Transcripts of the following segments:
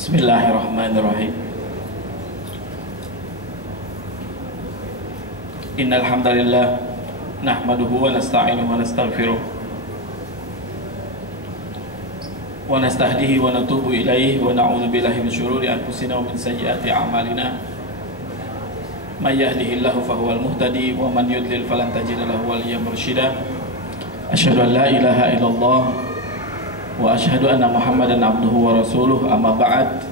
Bismillahirrahmanirrahim. Innal hamdalillah nahmaduhu wa nasta'inuhu wa nastaghfiruh wa nastahdihi wa natubu ilaihi wa na'udzu billahi min syururi anfusina wa min sayyiati a'malina. May yahdihillahu fahuwal muhtadi wa man yudlil falan tajida lahu waliyyan mursyida. Asyhadu an la ilaha illallah wa asyhadu anna Muhammadan abduhu wa rasuluh, amma ba'd.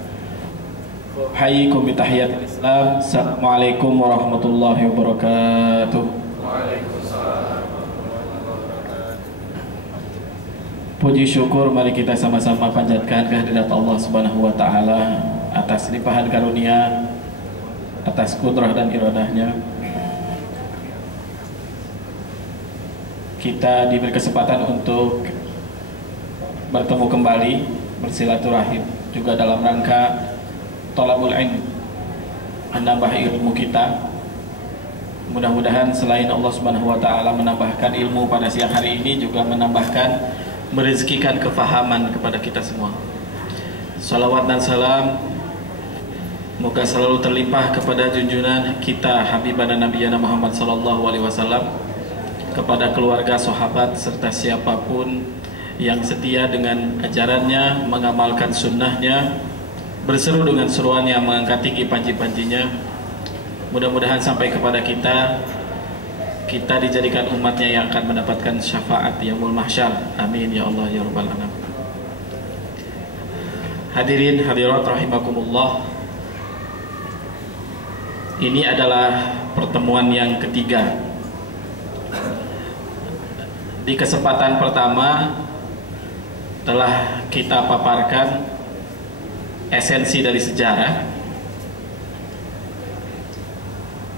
Hayyikum bi tahiyatil Islam. Assalamualaikum warahmatullahi wabarakatuh. Waalaikumsalam. Puji syukur mari kita sama-sama panjatkan kehadirat Allah Subhanahu wa taala atas limpahan karunia, atas kudrah dan iradahnya. Kita diberi kesempatan untuk bertemu kembali, bersilaturahim juga dalam rangka thalabul ilm, menambah ilmu kita. Mudah-mudahan selain Allah Subhanahu wa taala menambahkan ilmu pada siang hari ini, juga menambahkan, merezekikan kefahaman kepada kita semua. Salawat dan salam moga selalu terlimpah kepada junjungan kita Habibana Nabiyana Muhammad sallallahu alaihi wasallam, kepada keluarga, sahabat, serta siapapun yang setia dengan ajarannya, mengamalkan sunnahnya, berseru dengan seruannya, mengangkat tinggi panji-panjinya. Mudah-mudahan sampai kepada kita dijadikan umatnya yang akan mendapatkan syafaat yaumul mahsyar. Amin ya Allah ya rabbal alamin. Hadirin hadirat rahimakumullah, ini adalah pertemuan yang ketiga. Di kesempatan pertama telah kita paparkan esensi dari sejarah.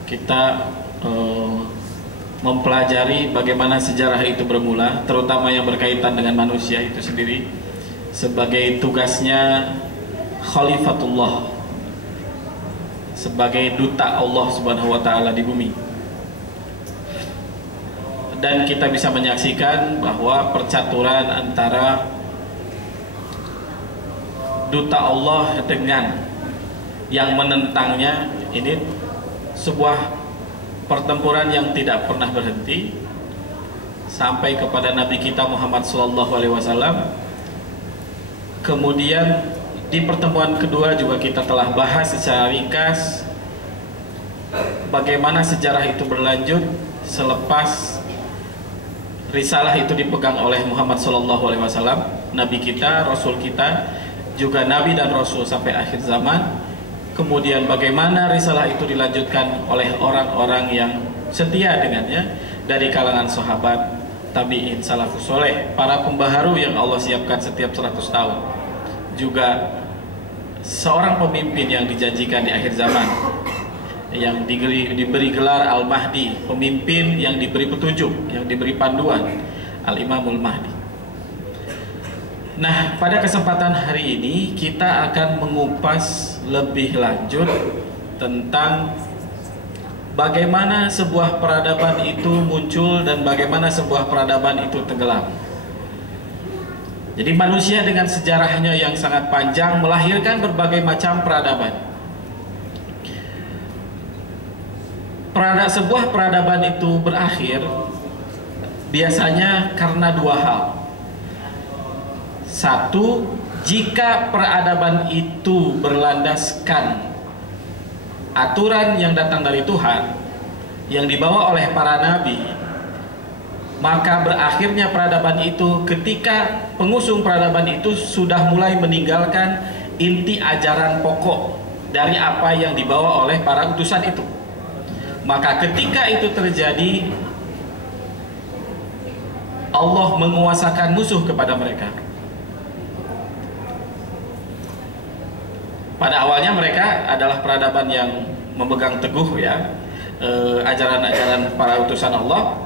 Kita mempelajari bagaimana sejarah itu bermula, terutama yang berkaitan dengan manusia itu sendiri, sebagai tugasnya Khalifatullah, sebagai duta Allah Subhanahu wa taala di bumi. Dan kita bisa menyaksikan bahwa percaturan antara duta Allah dengan yang menentangnya ini sebuah pertempuran yang tidak pernah berhenti sampai kepada Nabi kita Muhammad SAW. Kemudian di pertemuan kedua juga kita telah bahas secara ringkas bagaimana sejarah itu berlanjut selepas risalah itu dipegang oleh Muhammad SAW, Nabi kita, Rasul kita, juga Nabi dan Rasul sampai akhir zaman. Kemudian bagaimana risalah itu dilanjutkan oleh orang-orang yang setia dengannya dari kalangan sahabat, tabi'in, salafus soleh, para pembaharu yang Allah siapkan setiap 100 tahun. Juga seorang pemimpin yang dijanjikan di akhir zaman, yang diberi gelar Al-Mahdi, pemimpin yang diberi petunjuk, yang diberi panduan, Al-Imamul Mahdi. Nah, pada kesempatan hari ini kita akan mengupas lebih lanjut tentang bagaimana sebuah peradaban itu muncul dan bagaimana sebuah peradaban itu tenggelam. Jadi manusia dengan sejarahnya yang sangat panjang melahirkan berbagai macam peradaban. Sebuah peradaban itu berakhir biasanya karena dua hal. Satu, jika peradaban itu berlandaskan aturan yang datang dari Tuhan, yang dibawa oleh para nabi, maka berakhirnya peradaban itu ketika pengusung peradaban itu sudah mulai meninggalkan inti ajaran pokok dari apa yang dibawa oleh para utusan itu. Maka ketika itu terjadi, Allah menguasakan musuh kepada mereka. Pada awalnya mereka adalah peradaban yang memegang teguh ajaran-ajaran para utusan Allah.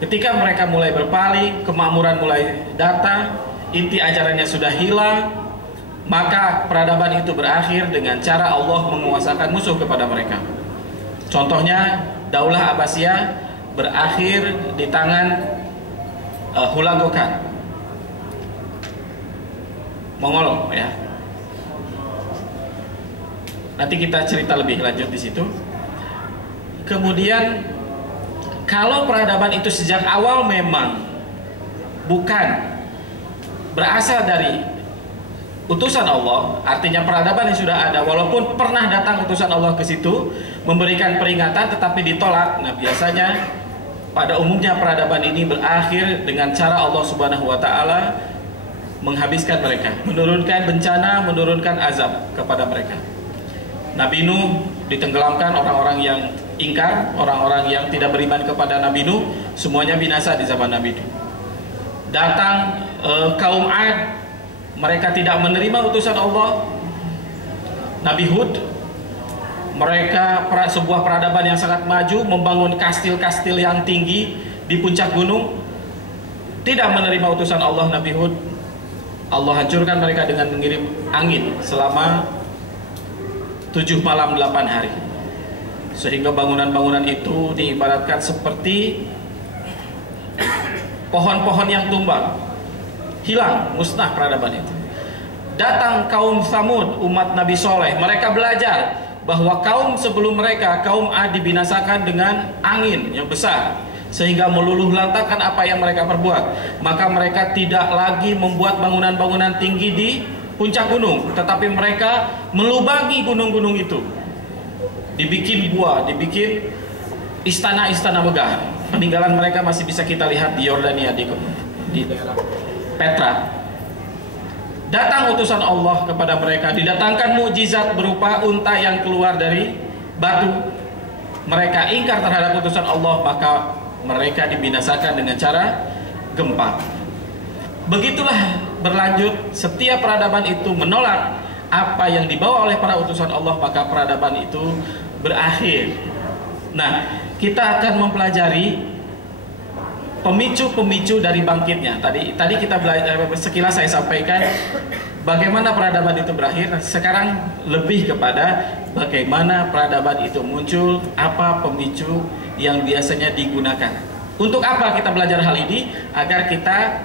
Ketika mereka mulai berpaling, kemakmuran mulai datang, inti ajarannya sudah hilang, maka peradaban itu berakhir dengan cara Allah menguasakan musuh kepada mereka. Contohnya Daulah Abbasiyah berakhir di tangan Hulagu Khan, Mongol ya. Nanti kita cerita lebih lanjut di situ. Kemudian kalau peradaban itu sejak awal memang bukan berasal dari utusan Allah, artinya peradaban yang sudah ada, walaupun pernah datang utusan Allah ke situ memberikan peringatan tetapi ditolak. Nah, biasanya pada umumnya peradaban ini berakhir dengan cara Allah Subhanahu wa taala menghabiskan mereka, menurunkan bencana, menurunkan azab kepada mereka. Nabi Nuh ditenggelamkan, orang-orang yang ingkar, orang-orang yang tidak beriman kepada Nabi Nuh, semuanya binasa di zaman Nabi Nuh. Datang kaum Ad, mereka tidak menerima utusan Allah. Nabi Hud, mereka sebuah peradaban yang sangat maju, membangun kastil-kastil yang tinggi di puncak gunung, tidak menerima utusan Allah. Nabi Hud, Allah hancurkan mereka dengan mengirim angin selama 7 malam 8 hari, sehingga bangunan-bangunan itu diibaratkan seperti pohon-pohon yang tumbang, hilang, musnah peradaban itu. Datang kaum Samud, umat Nabi Soleh, mereka belajar bahwa kaum sebelum mereka, kaum Ad, dibinasakan dengan angin yang besar sehingga meluluh lantakan apa yang mereka perbuat. Maka mereka tidak lagi membuat bangunan-bangunan tinggi di puncak gunung, tetapi mereka melubangi gunung-gunung itu, dibikin gua, dibikin istana-istana megah. Peninggalan mereka masih bisa kita lihat di Yordania, di daerah Petra. Datang utusan Allah kepada mereka, didatangkan mukjizat berupa unta yang keluar dari batu. Mereka ingkar terhadap utusan Allah, maka mereka dibinasakan dengan cara gempa. Begitulah berlanjut, setiap peradaban itu menolak apa yang dibawa oleh para utusan Allah, maka peradaban itu berakhir. Nah, kita akan mempelajari pemicu-pemicu dari bangkitnya. Tadi kita belajar, sekilas saya sampaikan bagaimana peradaban itu berakhir. Sekarang lebih kepada bagaimana peradaban itu muncul, apa pemicu yang biasanya digunakan. Untuk apa kita belajar hal ini? Agar kita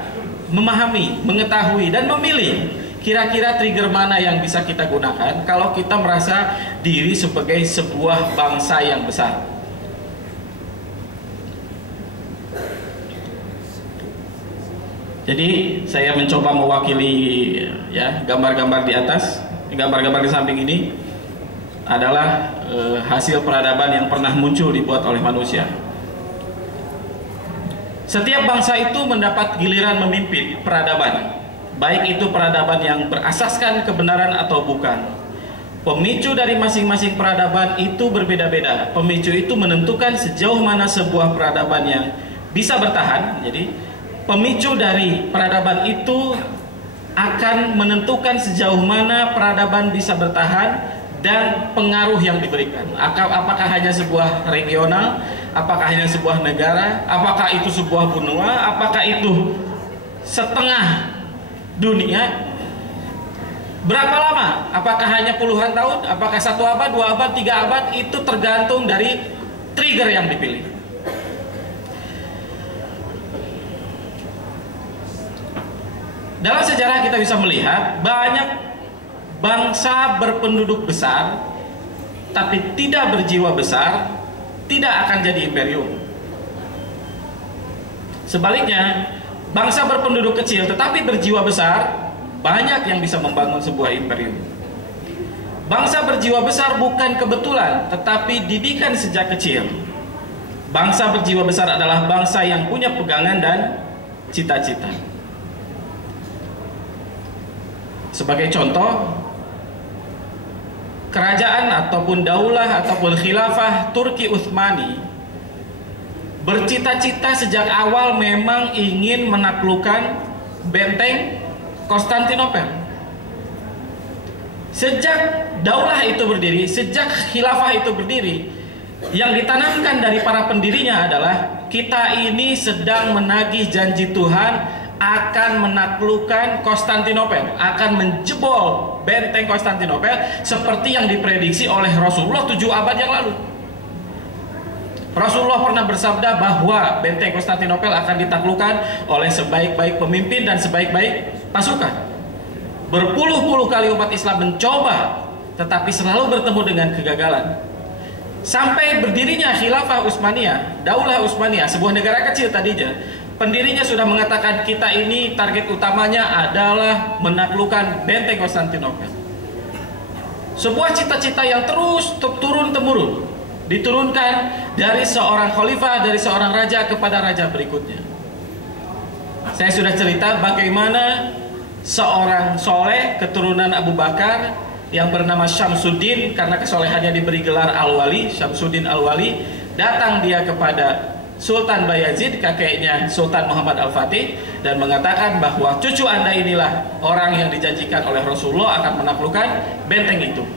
memahami, mengetahui, dan memilih kira-kira trigger mana yang bisa kita gunakan kalau kita merasa diri sebagai sebuah bangsa yang besar. Jadi saya mencoba mewakili ya gambar-gambar di atas, gambar-gambar di samping ini adalah hasil peradaban yang pernah muncul dibuat oleh manusia. Setiap bangsa itu mendapat giliran memimpin peradaban, baik itu peradaban yang berasaskan kebenaran atau bukan. Pemicu dari masing-masing peradaban itu berbeda-beda. Pemicu itu menentukan sejauh mana sebuah peradaban yang bisa bertahan. Jadi pemicu dari peradaban itu akan menentukan sejauh mana peradaban bisa bertahan dan pengaruh yang diberikan. Apakah hanya sebuah regional, apakah hanya sebuah negara, apakah itu sebuah benua, apakah itu setengah dunia. Berapa lama? Apakah hanya puluhan tahun, apakah 1 abad, 2 abad, 3 abad, itu tergantung dari trigger yang dipilih. Dalam sejarah kita bisa melihat banyak bangsa berpenduduk besar tapi tidak berjiwa besar tidak akan jadi imperium. Sebaliknya, bangsa berpenduduk kecil tetapi berjiwa besar banyak yang bisa membangun sebuah imperium. Bangsa berjiwa besar bukan kebetulan tetapi didikan sejak kecil. Bangsa berjiwa besar adalah bangsa yang punya pegangan dan cita-cita. Sebagai contoh, kerajaan ataupun daulah ataupun khilafah Turki Utsmani bercita-cita sejak awal memang ingin menaklukkan benteng Konstantinopel. Sejak daulah itu berdiri, sejak khilafah itu berdiri, yang ditanamkan dari para pendirinya adalah kita ini sedang menagih janji Tuhan akan menaklukkan Konstantinopel, akan menjebol benteng Konstantinopel seperti yang diprediksi oleh Rasulullah 7 abad yang lalu. Rasulullah pernah bersabda bahwa benteng Konstantinopel akan ditaklukkan oleh sebaik-baik pemimpin dan sebaik-baik pasukan. Berpuluh-puluh kali umat Islam mencoba tetapi selalu bertemu dengan kegagalan. Sampai berdirinya Khilafah Utsmaniyah, Daulah Utsmaniyah, sebuah negara kecil tadinya, pendirinya sudah mengatakan kita ini target utamanya adalah menaklukkan benteng Konstantinopel. Sebuah cita-cita yang terus turun-temurun diturunkan dari seorang khalifah, dari seorang raja kepada raja berikutnya. Saya sudah cerita bagaimana seorang soleh keturunan Abu Bakar yang bernama Syamsuddin, karena kesolehannya diberi gelar Al-Wali, Syamsuddin Al-Wali, datang dia kepada Sultan Bayazid, kakeknya Sultan Muhammad Al-Fatih, dan mengatakan bahwa cucu Anda inilah orang yang dijanjikan oleh Rasulullah akan menaklukkan benteng itu.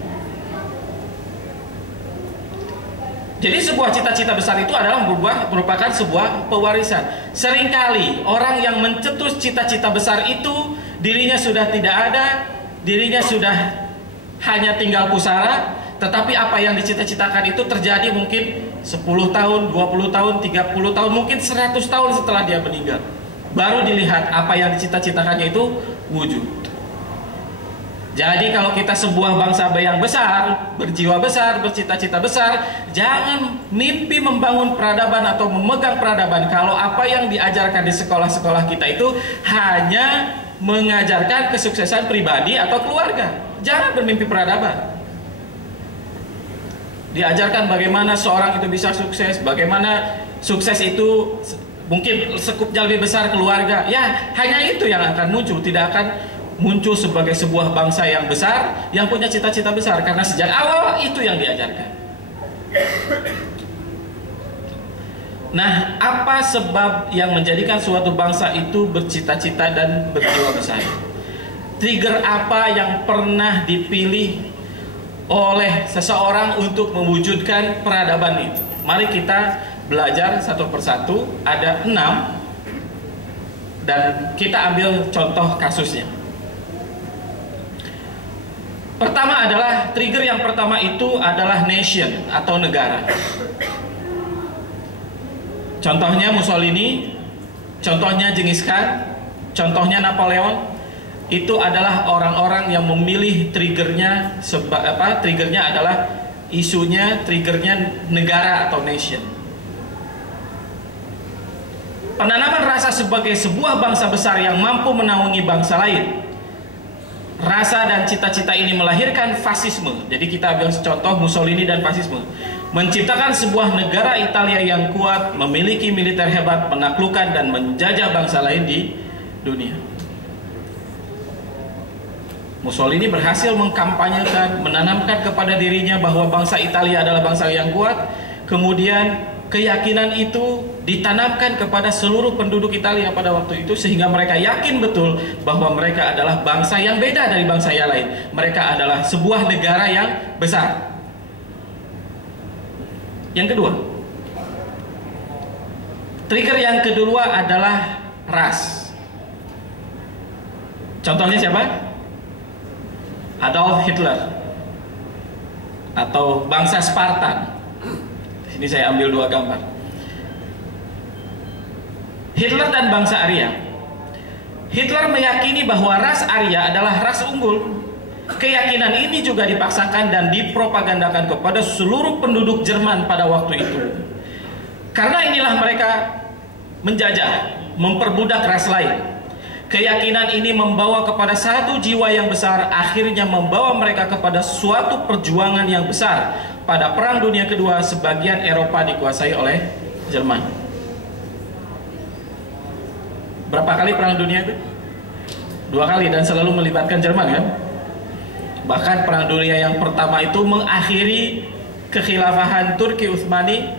Jadi sebuah cita-cita besar itu adalah merupakan sebuah pewarisan. Seringkali orang yang mencetus cita-cita besar itu dirinya sudah tidak ada, dirinya sudah hanya tinggal pusara, tetapi apa yang dicita-citakan itu terjadi mungkin 10 tahun, 20 tahun, 30 tahun, mungkin 100 tahun setelah dia meninggal. Baru dilihat apa yang dicita-citakannya itu wujud. Jadi kalau kita sebuah bangsa yang besar, berjiwa besar, bercita-cita besar, jangan mimpi membangun peradaban atau memegang peradaban kalau apa yang diajarkan di sekolah-sekolah kita itu hanya mengajarkan kesuksesan pribadi atau keluarga. Jangan bermimpi peradaban. Diajarkan bagaimana seorang itu bisa sukses, bagaimana sukses itu mungkin sekupnya lebih besar keluarga. Ya, hanya itu yang akan muncul, tidak akan muncul sebagai sebuah bangsa yang besar, yang punya cita-cita besar, karena sejak awal itu yang diajarkan. Nah, apa sebab yang menjadikan suatu bangsa itu bercita-cita dan berjiwa besar? Trigger apa yang pernah dipilih oleh seseorang untuk mewujudkan peradaban itu? Mari kita belajar satu persatu. Ada 6, dan kita ambil contoh kasusnya. Pertama adalah, trigger yang pertama itu adalah nation atau negara. Contohnya Mussolini, contohnya Genghis Khan, contohnya Napoleon. Itu adalah orang-orang yang memilih triggernya, triggernya adalah isunya, triggernya negara atau nation. Penanaman rasa sebagai sebuah bangsa besar yang mampu menaungi bangsa lain. Rasa dan cita-cita ini melahirkan fasisme. Jadi kita ambil contoh Mussolini dan fasisme. Menciptakan sebuah negara Italia yang kuat, memiliki militer hebat, menaklukkan dan menjajah bangsa lain di dunia. Mussolini berhasil mengkampanyekan, menanamkan kepada dirinya bahwa bangsa Italia adalah bangsa yang kuat. Kemudian keyakinan itu ditanamkan kepada seluruh penduduk Italia pada waktu itu, sehingga mereka yakin betul bahwa mereka adalah bangsa yang beda dari bangsa yang lain. Mereka adalah sebuah negara yang besar. Yang kedua, trigger yang kedua adalah ras. Contohnya siapa? Adolf Hitler atau bangsa Spartan. Ini saya ambil 2 gambar. Hitler dan bangsa Arya. Hitler meyakini bahwa ras Arya adalah ras unggul. Keyakinan ini juga dipaksakan dan dipropagandakan kepada seluruh penduduk Jerman pada waktu itu. Karena inilah mereka menjajah, memperbudak ras lain. Keyakinan ini membawa kepada satu jiwa yang besar, akhirnya membawa mereka kepada suatu perjuangan yang besar. Pada Perang Dunia Kedua, sebagian Eropa dikuasai oleh Jerman. Berapa kali Perang Dunia itu? 2 kali, dan selalu melibatkan Jerman, kan? Bahkan Perang Dunia yang pertama itu mengakhiri kekhilafahan Turki Utsmani,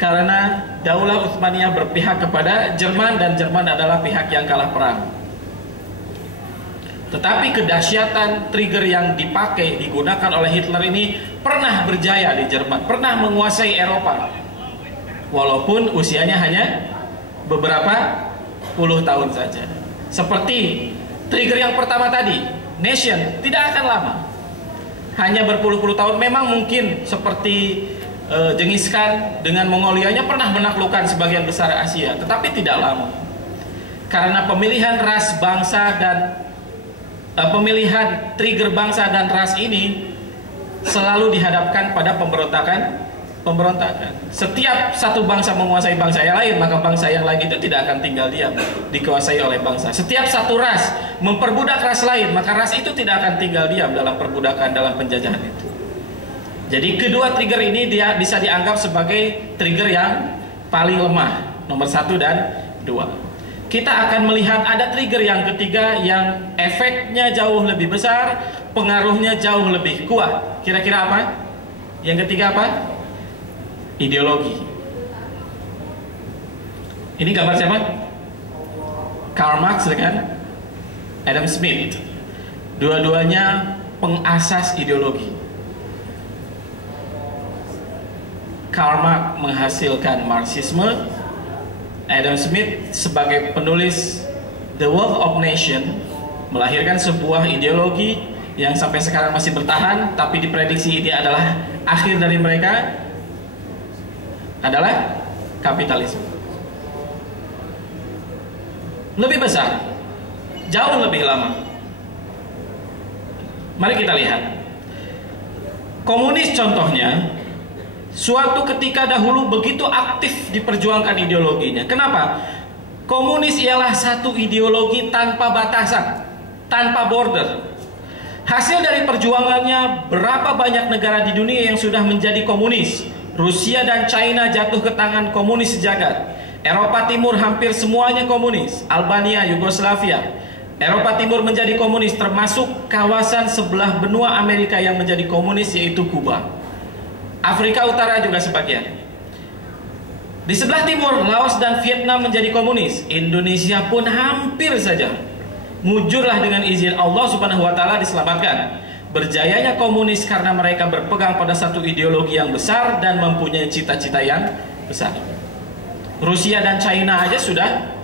karena Daulah Utsmaniyah berpihak kepada Jerman, dan Jerman adalah pihak yang kalah perang. Tetapi kedahsyatan trigger yang digunakan oleh Hitler ini pernah berjaya di Jerman, pernah menguasai Eropa. Walaupun usianya hanya beberapa puluh tahun saja. Seperti trigger yang pertama tadi, nation, tidak akan lama. Hanya berpuluh-puluh tahun. Memang mungkin seperti Genghis Khan dengan Mongolianya pernah menaklukkan sebagian besar Asia, tetapi tidak lama. Karena pemilihan ras bangsa dan pemilihan trigger bangsa dan ras ini selalu dihadapkan pada pemberontakan. Setiap satu bangsa menguasai bangsa yang lain, maka bangsa yang lain itu tidak akan tinggal diam dikuasai oleh bangsa. Setiap satu ras memperbudak ras lain, maka ras itu tidak akan tinggal diam dalam perbudakan, dalam penjajahan itu. Jadi kedua trigger ini dia bisa dianggap sebagai trigger yang paling lemah, nomor 1 dan 2. Kita akan melihat ada trigger yang ketiga yang efeknya jauh lebih besar, pengaruhnya jauh lebih kuat. Kira-kira apa? Yang ketiga apa? Ideologi. Ini gambar siapa? Karl Marx dengan Adam Smith. Dua-duanya pengasas ideologi. Karl Marx menghasilkan Marxisme, Adam Smith sebagai penulis The Wealth of Nation melahirkan sebuah ideologi yang sampai sekarang masih bertahan, tapi diprediksi ini adalah akhir dari mereka adalah kapitalisme. Lebih besar, jauh lebih lama. Mari kita lihat. Komunis contohnya, suatu ketika dahulu begitu aktif diperjuangkan ideologinya. Kenapa? Komunis ialah satu ideologi tanpa batasan, tanpa border. Hasil dari perjuangannya, berapa banyak negara di dunia yang sudah menjadi komunis. Rusia dan China jatuh ke tangan komunis sejagat. Eropa Timur hampir semuanya komunis. Albania, Yugoslavia. Eropa Timur menjadi komunis, termasuk kawasan sebelah benua Amerika yang menjadi komunis, yaitu Kuba. Afrika Utara juga sebagian. Di sebelah timur, Laos dan Vietnam menjadi komunis. Indonesia pun hampir saja. Mujurlah dengan izin Allah Subhanahu wa Ta'ala diselamatkan. Berjayanya komunis karena mereka berpegang pada satu ideologi yang besar dan mempunyai cita-cita yang besar. Rusia dan China aja sudah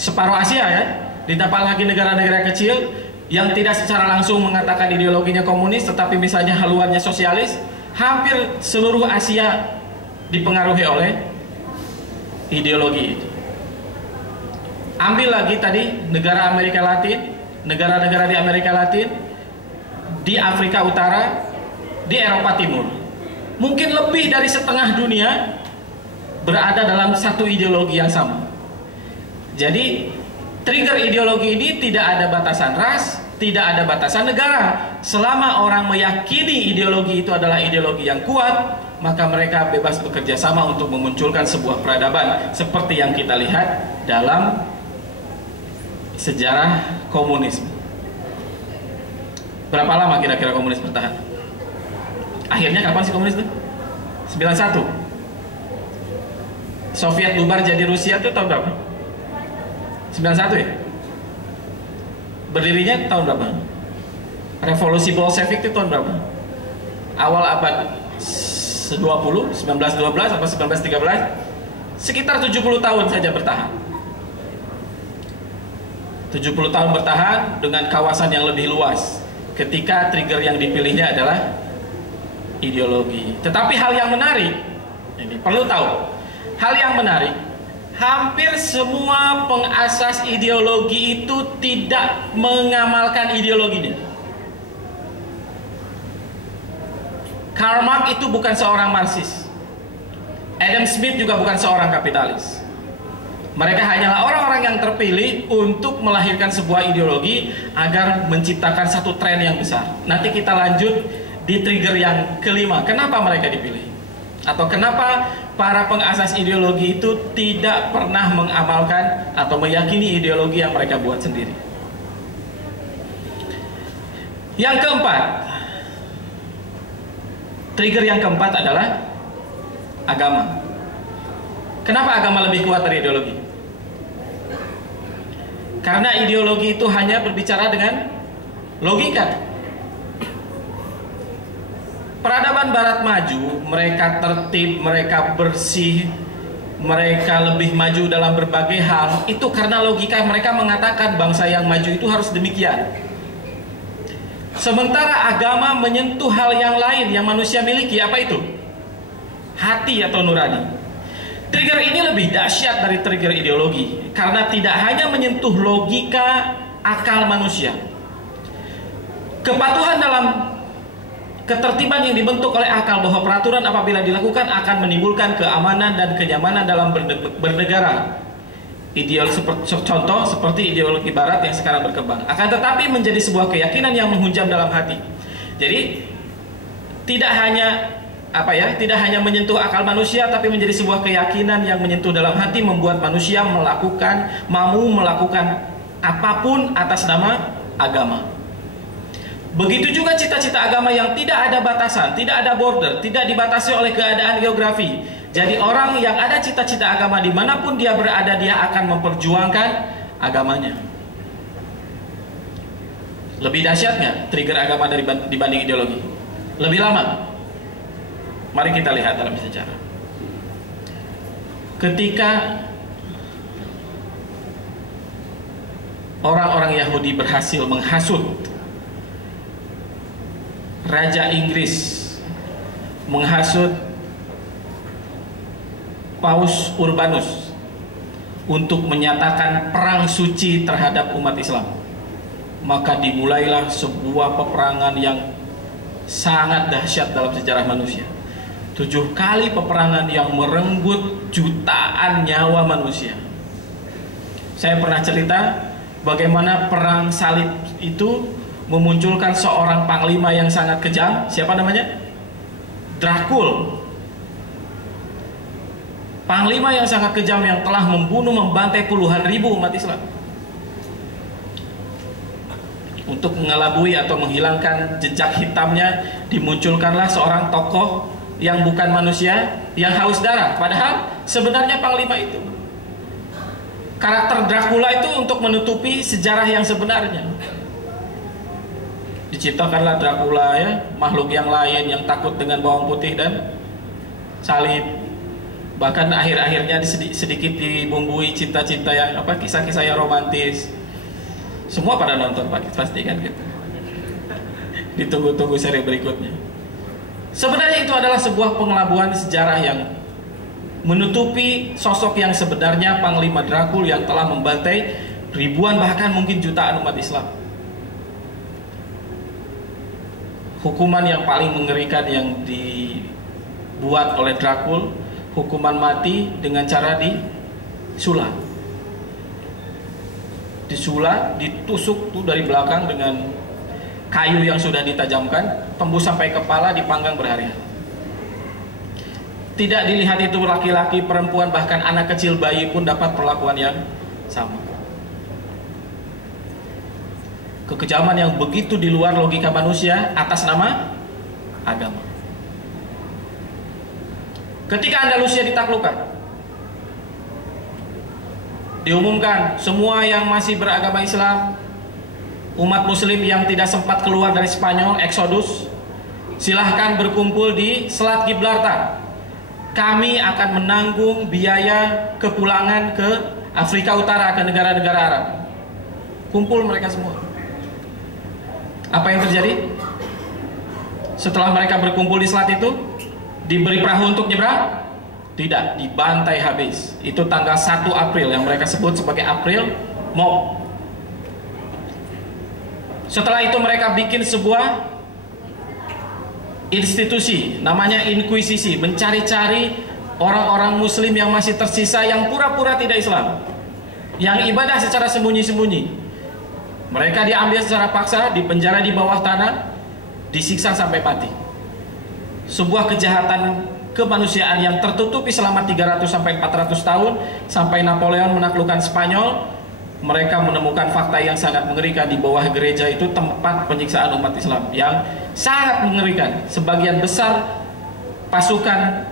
separuh Asia ya. Ditambah lagi negara-negara kecil yang tidak secara langsung mengatakan ideologinya komunis, tetapi misalnya haluannya sosialis. Hampir seluruh Asia dipengaruhi oleh ideologi itu. Ambil lagi tadi negara Amerika Latin, negara-negara di Amerika Latin, di Afrika Utara, di Eropa Timur. Mungkin lebih dari setengah dunia berada dalam satu ideologi yang sama. Jadi trigger ideologi ini tidak ada batasan ras, tidak ada batasan negara. Selama orang meyakini ideologi itu adalah ideologi yang kuat, maka mereka bebas bekerja sama untuk memunculkan sebuah peradaban seperti yang kita lihat dalam sejarah komunisme. Berapa lama kira-kira komunis bertahan? Akhirnya kapan sih komunis itu? 91. Soviet bubar jadi Rusia itu tahun berapa? 91 ya? Berdirinya tahun berapa? Revolusi Bolshevik itu tahun berapa? Awal abad 20, 1912 atau 1913? Sekitar 70 tahun saja bertahan. 70 tahun bertahan dengan kawasan yang lebih luas. Ketika trigger yang dipilihnya adalah ideologi. Tetapi hal yang menarik, ini perlu tahu, hal yang menarik, hampir semua pengasas ideologi itu tidak mengamalkan ideologinya. Karl Marx itu bukan seorang Marxis. Adam Smith juga bukan seorang kapitalis. Mereka hanyalah orang-orang yang terpilih untuk melahirkan sebuah ideologi agar menciptakan satu tren yang besar. Nanti kita lanjut di trigger yang kelima. Kenapa mereka dipilih? Atau kenapa para pengasas ideologi itu tidak pernah mengamalkan atau meyakini ideologi yang mereka buat sendiri? Yang keempat, trigger yang keempat adalah agama. Kenapa agama lebih kuat dari ideologi? Karena ideologi itu hanya berbicara dengan logika. Peradaban barat maju, mereka tertib, mereka bersih, mereka lebih maju dalam berbagai hal. Itu karena logika mereka mengatakan bangsa yang maju itu harus demikian. Sementara agama menyentuh hal yang lain yang manusia miliki. Apa itu? Hati atau nurani. Trigger ini lebih dahsyat dari trigger ideologi karena tidak hanya menyentuh logika akal manusia. Kepatuhan dalam ketertiban yang dibentuk oleh akal bahwa peraturan apabila dilakukan akan menimbulkan keamanan dan kenyamanan dalam bernegara. Contoh seperti ideologi barat yang sekarang berkembang. Akan tetapi menjadi sebuah keyakinan yang menghujam dalam hati. Jadi tidak hanya menyentuh akal manusia, tapi menjadi sebuah keyakinan yang menyentuh dalam hati, membuat manusia mau melakukan apapun atas nama agama. Begitu juga cita-cita agama yang tidak ada batasan, tidak ada border, tidak dibatasi oleh keadaan geografi. Jadi orang yang ada cita-cita agama dimanapun dia berada, dia akan memperjuangkan agamanya. Lebih dahsyat nggak trigger agama dibanding ideologi? Lebih lama. Mari kita lihat dalam sejarah. Ketika orang-orang Yahudi berhasil menghasut Raja Inggris, menghasut Paus Urbanus untuk menyatakan perang suci terhadap umat Islam, maka dimulailah sebuah peperangan yang sangat dahsyat dalam sejarah manusia. 7 kali peperangan yang merenggut jutaan nyawa manusia. Saya pernah cerita bagaimana perang salib itu memunculkan seorang panglima yang sangat kejam. Siapa namanya? Dracul. Panglima yang sangat kejam yang telah membantai puluhan ribu umat Islam. Untuk mengelabui atau menghilangkan jejak hitamnya, dimunculkanlah seorang tokoh yang bukan manusia, yang haus darah. Padahal sebenarnya panglima itu, karakter Dracula itu untuk menutupi sejarah yang sebenarnya. Diciptakanlah Dracula, ya, makhluk yang lain yang takut dengan bawang putih dan salib. Bahkan akhir-akhirnya sedikit dibumbui cinta-cinta yang kisah-kisah yang romantis. Semua pada nonton pasti kan gitu. Ditunggu-tunggu seri berikutnya. Sebenarnya itu adalah sebuah pengelabuan sejarah yang menutupi sosok yang sebenarnya Panglima Dracul yang telah membantai ribuan bahkan mungkin jutaan umat Islam. Hukuman yang paling mengerikan yang dibuat oleh Dracul, hukuman mati dengan cara disulat. Disulat, ditusuk tuh dari belakang dengan kayu yang sudah ditajamkan, tembus sampai kepala, dipanggang berhari-hari. Tidak dilihat itu laki-laki, perempuan, bahkan anak kecil, bayi pun dapat perlakuan yang sama. Kekejaman yang begitu di luar logika manusia atas nama agama. Ketika Andalusia ditaklukkan, diumumkan semua yang masih beragama Islam, umat muslim yang tidak sempat keluar dari Spanyol, Exodus, silahkan berkumpul di Selat Gibraltar. Kami akan menanggung biaya kepulangan ke Afrika Utara, ke negara-negara Arab. Kumpul mereka semua. Apa yang terjadi? Setelah mereka berkumpul di selat itu, diberi perahu untuk nyebrang? Tidak, dibantai habis. Itu tanggal 1 April yang mereka sebut sebagai April Mob. Setelah itu mereka bikin sebuah institusi, namanya Inkuisisi, mencari-cari orang-orang muslim yang masih tersisa, yang pura-pura tidak Islam, yang ibadah secara sembunyi-sembunyi. Mereka diambil secara paksa, dipenjara di bawah tanah, disiksa sampai mati. Sebuah kejahatan kemanusiaan yang tertutupi selama 300 sampai 400 tahun, sampai Napoleon menaklukkan Spanyol. Mereka menemukan fakta yang sangat mengerikan. Di bawah gereja itu tempat penyiksaan umat Islam yang sangat mengerikan. Sebagian besar pasukan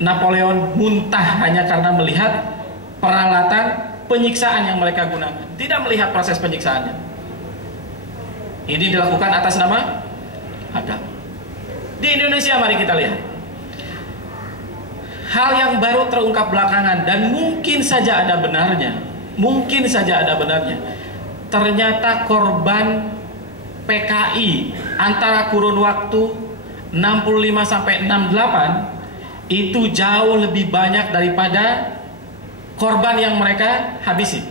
Napoleon muntah hanya karena melihat peralatan penyiksaan yang mereka gunakan, tidak melihat proses penyiksaannya. Ini dilakukan atas nama agama. Di Indonesia mari kita lihat hal yang baru terungkap belakangan, dan mungkin saja ada benarnya. Mungkin saja ada benarnya. Ternyata korban PKI antara kurun waktu 65 sampai 68 itu jauh lebih banyak daripada korban yang mereka habisi.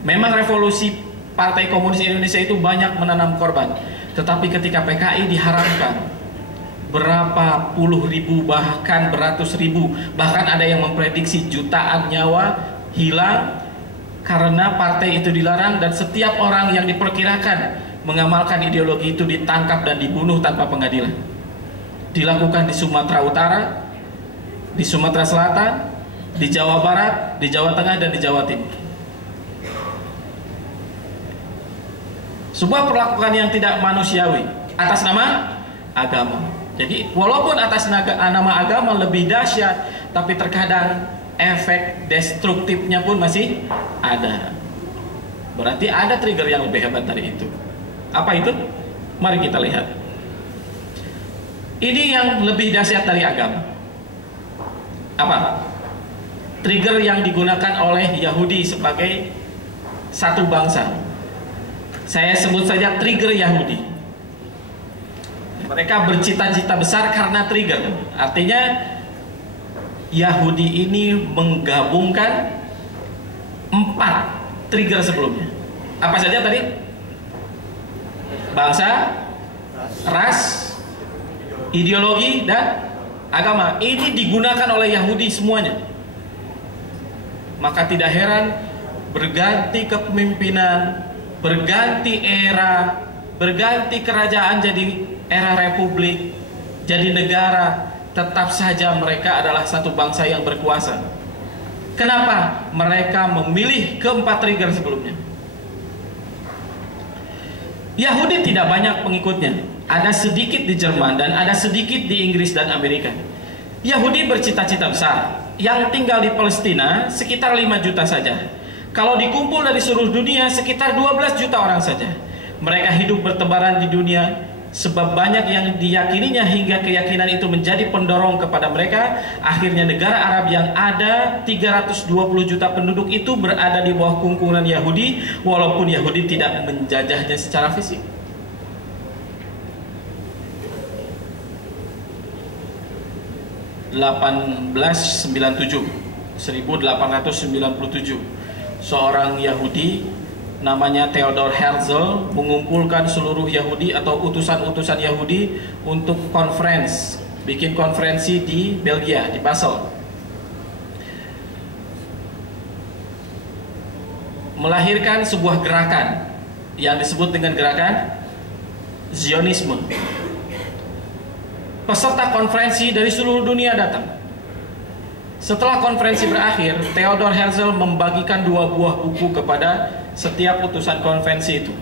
Memang revolusi Partai Komunis Indonesia itu banyak menanam korban. Tetapi ketika PKI diharamkan, berapa puluh ribu bahkan beratus ribu, bahkan ada yang memprediksi jutaan nyawa hilang karena partai itu dilarang, dan setiap orang yang diperkirakan mengamalkan ideologi itu ditangkap dan dibunuh tanpa pengadilan. Dilakukan di Sumatera Utara, di Sumatera Selatan, di Jawa Barat, di Jawa Tengah, dan di Jawa Timur. Sebuah perlakuan yang tidak manusiawi atas nama agama. Jadi walaupun atas nama agama lebih dahsyat, tapi terkadang efek destruktifnya pun masih ada. Berarti ada trigger yang lebih hebat dari itu. Apa itu? Mari kita lihat. Ini yang lebih dahsyat dari agama. Apa? Trigger yang digunakan oleh Yahudi sebagai satu bangsa. Saya sebut saja trigger Yahudi. Mereka bercita-cita besar karena trigger. Artinya Yahudi ini menggabungkan 4 trigger sebelumnya. Apa saja tadi? Bangsa, ras, ideologi, dan agama. Ini digunakan oleh Yahudi semuanya. Maka tidak heran berganti kepemimpinan, berganti era, berganti kerajaan jadi era republik, jadi negara, tetap saja mereka adalah satu bangsa yang berkuasa. Kenapa? Mereka memilih keempat trigger sebelumnya. Yahudi tidak banyak pengikutnya. Ada sedikit di Jerman dan ada sedikit di Inggris dan Amerika. Yahudi bercita-cita besar. Yang tinggal di Palestina sekitar 5 juta saja. Kalau dikumpul dari seluruh dunia sekitar 12 juta orang saja. Mereka hidup bertebaran di dunia, sebab banyak yang diyakininya hingga keyakinan itu menjadi pendorong kepada mereka. Akhirnya negara Arab yang ada 320 juta penduduk itu berada di bawah kungkungan Yahudi, walaupun Yahudi tidak menjajahnya secara fisik. (1897) seorang Yahudi namanya Theodor Herzl mengumpulkan seluruh Yahudi atau utusan-utusan Yahudi untuk bikin konferensi di Belgia, di Basel. Melahirkan sebuah gerakan yang disebut dengan gerakan Zionisme. Peserta konferensi dari seluruh dunia datang. Setelah konferensi berakhir, Theodor Herzl membagikan 2 buah buku kepada setiap utusan konferensi itu.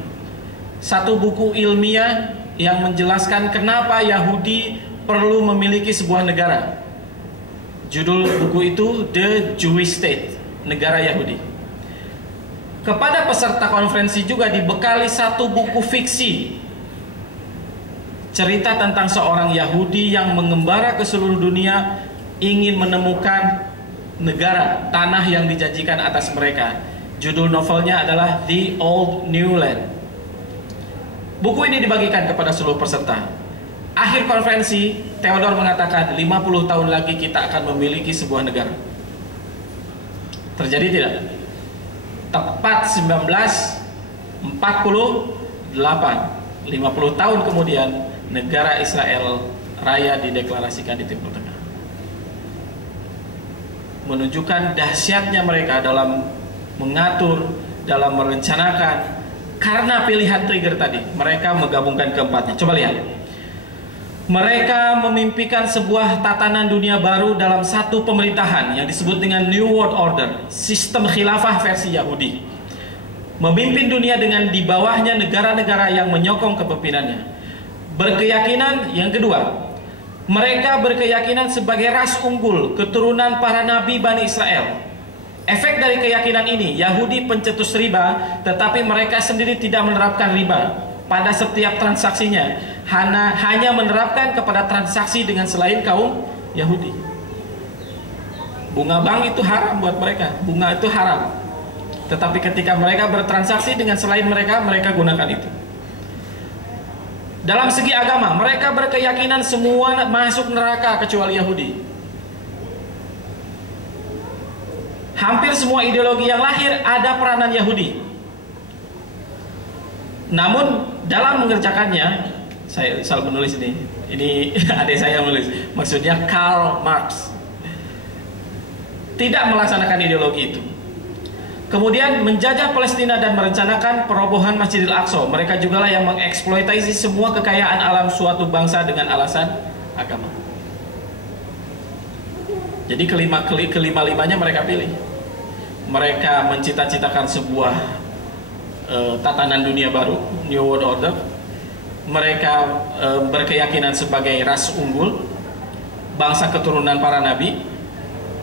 Satu buku ilmiah yang menjelaskan kenapa Yahudi perlu memiliki sebuah negara. Judul buku itu The Jewish State, negara Yahudi. Kepada peserta konferensi juga dibekali satu buku fiksi, cerita tentang seorang Yahudi yang mengembara ke seluruh dunia, ingin menemukan negara, tanah yang dijanjikan atas mereka. Judul novelnya adalah The Old New Land. Buku ini dibagikan kepada seluruh peserta. Akhir konferensi, Theodor mengatakan 50 tahun lagi kita akan memiliki sebuah negara. Terjadi tidak? Tepat 1948, 50 tahun kemudian, negara Israel Raya dideklarasikan di Timur Tengah. Menunjukkan dahsyatnya mereka dalam mengatur, dalam merencanakan. Karena pilihan trigger tadi, mereka menggabungkan keempatnya. Coba lihat. Mereka memimpikan sebuah tatanan dunia baru dalam satu pemerintahan yang disebut dengan New World Order, sistem khilafah versi Yahudi. Memimpin dunia dengan di bawahnya negara-negara yang menyokong kepemimpinannya. Berkeyakinan yang kedua, mereka berkeyakinan sebagai ras unggul, keturunan para nabi Bani Israel. Efek dari keyakinan ini, Yahudi pencetus riba, tetapi mereka sendiri tidak menerapkan riba pada setiap transaksinya, hanya menerapkan kepada transaksi dengan selain kaum Yahudi. Bunga bank itu haram buat mereka, bunga itu haram. Tetapi ketika mereka bertransaksi dengan selain mereka, mereka gunakan itu. Dalam segi agama, mereka berkeyakinan semua masuk neraka kecuali Yahudi. Hampir semua ideologi yang lahir ada peranan Yahudi. Namun dalam mengerjakannya, saya salah menulis ini adik saya menulis, maksudnya Karl Marx tidak melaksanakan ideologi itu. Kemudian menjajah Palestina dan merencanakan perobohan Masjidil Aqsa. Mereka juga lah yang mengeksploitasi semua kekayaan alam suatu bangsa dengan alasan agama. Jadi kelima-limanya mereka pilih. Mereka mencita-citakan sebuah tatanan dunia baru, New World Order. Mereka berkeyakinan sebagai ras unggul, bangsa keturunan para nabi.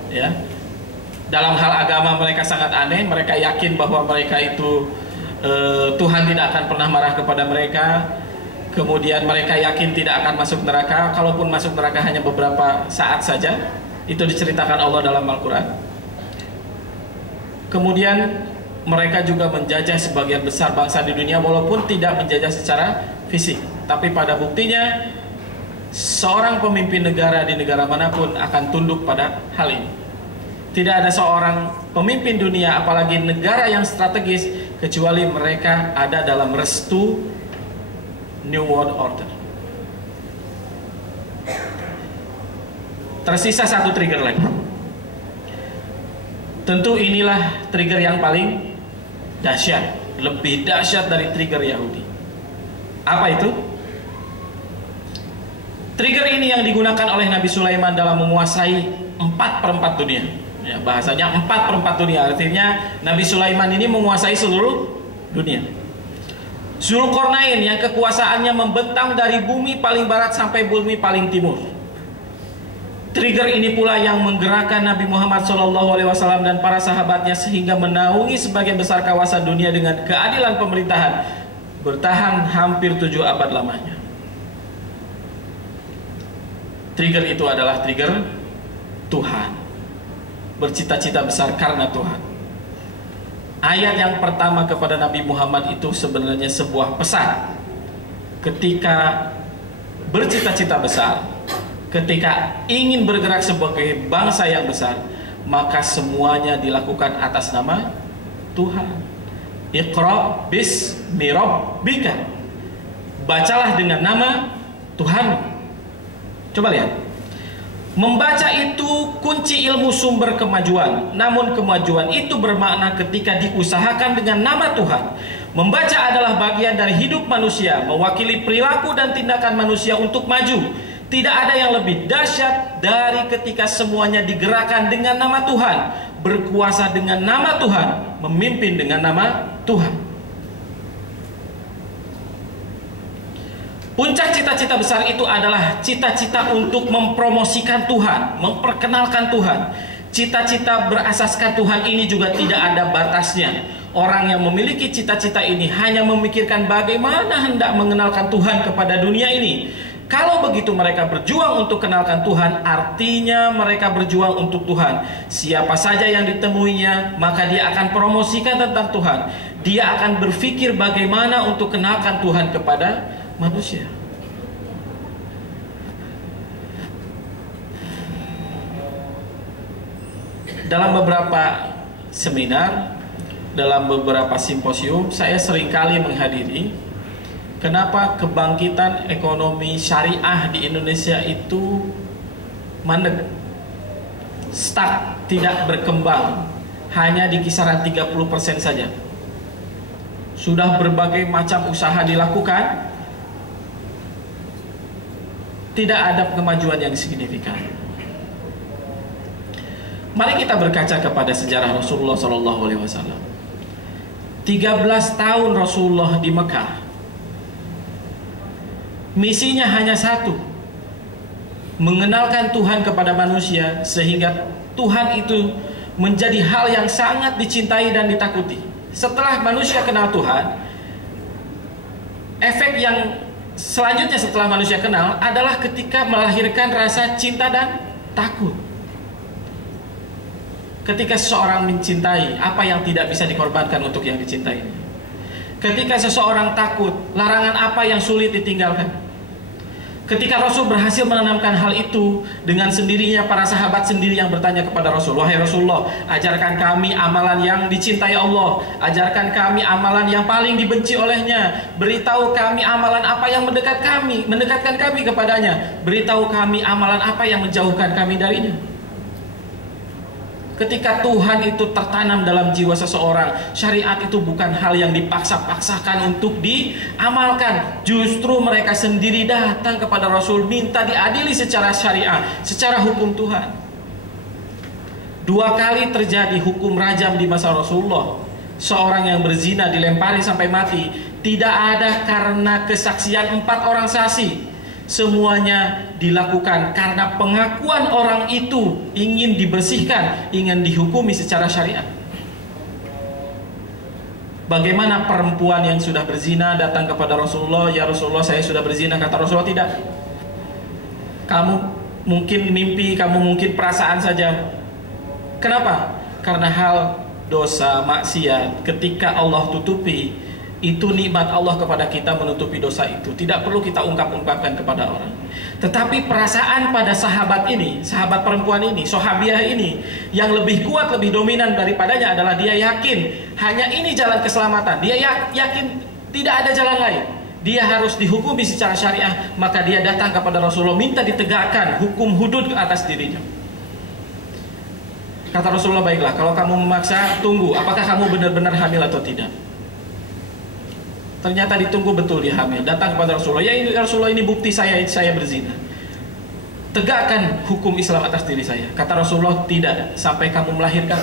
Ya. Dalam hal agama mereka sangat aneh. Mereka yakin bahwa mereka itu Tuhan tidak akan pernah marah kepada mereka. Kemudian mereka yakin tidak akan masuk neraka. Kalaupun masuk neraka hanya beberapa saat saja. Itu diceritakan Allah dalam Al-Quran. Kemudian mereka juga menjajah sebagian besar bangsa di dunia, walaupun tidak menjajah secara fisik. Tapi pada buktinya, seorang pemimpin negara di negara manapun akan tunduk pada hal ini. Tidak ada seorang pemimpin dunia, apalagi negara yang strategis, kecuali mereka ada dalam restu New World Order. Tersisa satu trigger lagi. Tentu inilah trigger yang paling dahsyat, lebih dahsyat dari trigger Yahudi. Apa itu? Trigger ini yang digunakan oleh Nabi Sulaiman dalam menguasai 4/4 dunia. Ya, bahasanya 4/4 dunia, artinya Nabi Sulaiman ini menguasai seluruh dunia. Zulkarnain yang kekuasaannya membentang dari bumi paling barat sampai bumi paling timur. Trigger ini pula yang menggerakkan Nabi Muhammad SAW dan para sahabatnya sehingga menaungi sebagian besar kawasan dunia dengan keadilan pemerintahan, bertahan hampir 7 abad lamanya. Trigger itu adalah trigger Tuhan, bercita-cita besar karena Tuhan. Ayat yang pertama kepada Nabi Muhammad itu sebenarnya sebuah pesan. Ketika bercita-cita besar, ketika ingin bergerak sebagai bangsa yang besar, maka semuanya dilakukan atas nama Tuhan. Iqra bismi rabbika. Bacalah dengan nama Tuhan. Coba lihat. Membaca itu kunci ilmu sumber kemajuan. Namun kemajuan itu bermakna ketika diusahakan dengan nama Tuhan. Membaca adalah bagian dari hidup manusia, mewakili perilaku dan tindakan manusia untuk maju. Tidak ada yang lebih dahsyat dari ketika semuanya digerakkan dengan nama Tuhan, berkuasa dengan nama Tuhan, memimpin dengan nama Tuhan. Puncak cita-cita besar itu adalah cita-cita untuk mempromosikan Tuhan, memperkenalkan Tuhan. Cita-cita berasaskan Tuhan ini juga tidak ada batasnya. Orang yang memiliki cita-cita ini hanya memikirkan bagaimana hendak mengenalkan Tuhan kepada dunia ini. Kalau begitu mereka berjuang untuk kenalkan Tuhan, artinya mereka berjuang untuk Tuhan. Siapa saja yang ditemuinya, maka dia akan promosikan tentang Tuhan. Dia akan berpikir bagaimana untuk kenalkan Tuhan kepada manusia. Dalam beberapa seminar, dalam beberapa simposium, saya seringkali menghadiri. Kenapa kebangkitan ekonomi syariah di Indonesia itu mandek, stuck, tidak berkembang, hanya di kisaran 30% saja. Sudah berbagai macam usaha dilakukan, tidak ada kemajuan yang signifikan. Mari kita berkaca kepada sejarah Rasulullah SAW. 13 tahun Rasulullah di Mekah. Misinya hanya satu, mengenalkan Tuhan kepada manusia, sehingga Tuhan itu menjadi hal yang sangat dicintai dan ditakuti. Setelah manusia kenal Tuhan, efek yang selanjutnya setelah manusia kenal adalah ketika melahirkan rasa cinta dan takut. Ketika seseorang mencintai, apa yang tidak bisa dikorbankan untuk yang dicintai? Ketika seseorang takut, larangan apa yang sulit ditinggalkan? Ketika Rasul berhasil menanamkan hal itu, dengan sendirinya para sahabat sendiri yang bertanya kepada Rasul, "Wahai Rasulullah, ajarkan kami amalan yang dicintai Allah, ajarkan kami amalan yang paling dibenci olehnya, beritahu kami amalan apa yang mendekatkan kami kepadanya, beritahu kami amalan apa yang menjauhkan kami darinya." Ketika Tuhan itu tertanam dalam jiwa seseorang, syariat itu bukan hal yang dipaksa-paksakan untuk diamalkan. Justru mereka sendiri datang kepada Rasul, minta diadili secara syariat, secara hukum Tuhan. 2 kali terjadi hukum rajam di masa Rasulullah. Seorang yang berzina dilempari sampai mati. Tidak ada karena kesaksian 4 orang saksi. Semuanya dilakukan karena pengakuan orang itu ingin dibersihkan, ingin dihukumi secara syariat. Bagaimana perempuan yang sudah berzina datang kepada Rasulullah, "Ya Rasulullah, saya sudah berzina." Kata Rasulullah, "Tidak. Kamu mungkin mimpi, kamu mungkin perasaan saja." Kenapa? Karena hal dosa, maksiat, ketika Allah tutupi, itu nikmat Allah kepada kita menutupi dosa itu. Tidak perlu kita ungkap-ungkapkan kepada orang. Tetapi perasaan pada sahabat ini, sahabat perempuan ini, sahabiah ini, yang lebih kuat, lebih dominan daripadanya adalah dia yakin hanya ini jalan keselamatan. Dia yakin tidak ada jalan lain. Dia harus dihukumi secara syariah. Maka dia datang kepada Rasulullah, minta ditegakkan hukum hudud atas dirinya. Kata Rasulullah, "Baiklah, kalau kamu memaksa, tunggu apakah kamu benar-benar hamil atau tidak." Ternyata ditunggu, betul dia hamil. Datang kepada Rasulullah, "Ya ini Rasulullah, ini bukti saya berzina. Tegakkan hukum Islam atas diri saya." Kata Rasulullah, "Tidak, sampai kamu melahirkan."